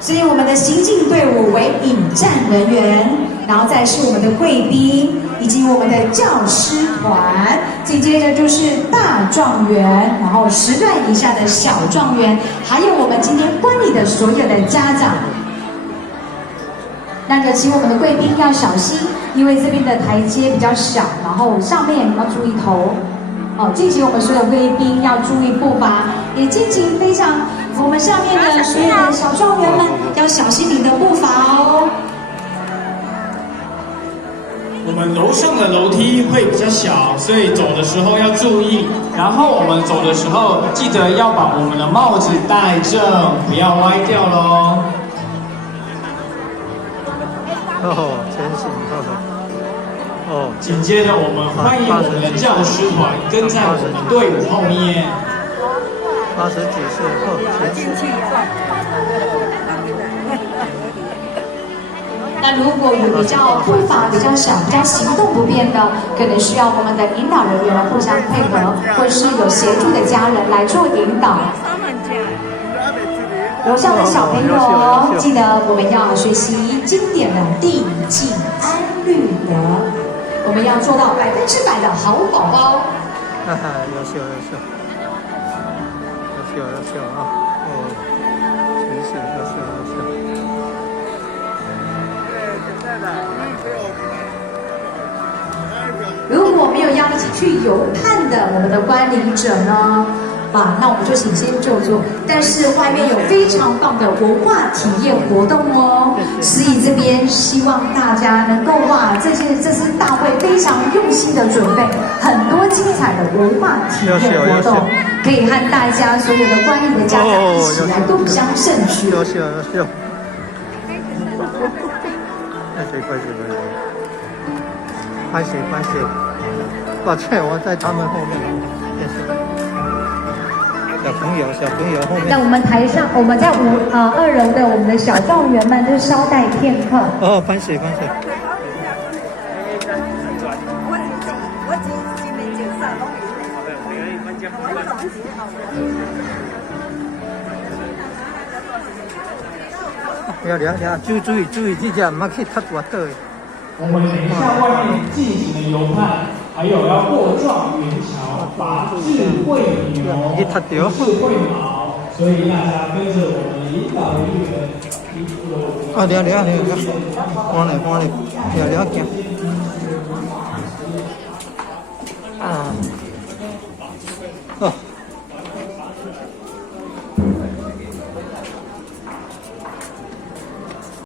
所以我们的行进队伍为引战人员，然后再是我们的贵宾以及我们的教师团，紧接着就是大状元，然后10段以下的小状元，还有我们今天观礼的所有的家长。那就请我们的贵宾要小心，因为这边的台阶比较小，然后上面要注意头。哦，敬请我们所有贵宾要注意步伐，也敬请非常我们下面的所有的小状元们要小心你的步伐哦。我们楼上的楼梯会比较小，所以走的时候要注意。然后我们走的时候记得要把我们的帽子戴正，不要歪掉喽。哦，前行，哦，紧接着我们欢迎我们的教师团跟在我们队伍后面。80几岁后前行。那如果有比较步伐比较小、比较行动不便的，可能需要我们的引导人员来互相配合，或是有协助的家人来做引导。楼上的小朋友，记得我们要学习经典的地静安律德，我们要做到100%的好宝宝。哈哈，优秀啊！哦，真是优秀。如果没有要一起去游探的我们的观礼者呢？那我们就请先就坐。但是外面有非常棒的文化体验活动哦，所以这边希望大家能够这次大会非常用心的准备很多精彩的文化体验活动，可以和大家所有的观礼的家长一起来共襄盛举。优秀。拍谁？抱歉，我在他们后面。小朋友后面。那我们台上，我们在2楼的我们的小状元们，就稍待片刻。哦，拍谁？不要聊，注意，这家唔可以太大的。我们等一下外面进行的游探，还有要过状元桥、拔智慧牛、智慧毛，所以大家跟着我们引导人员。哦，聊，搬来，聊行。啊。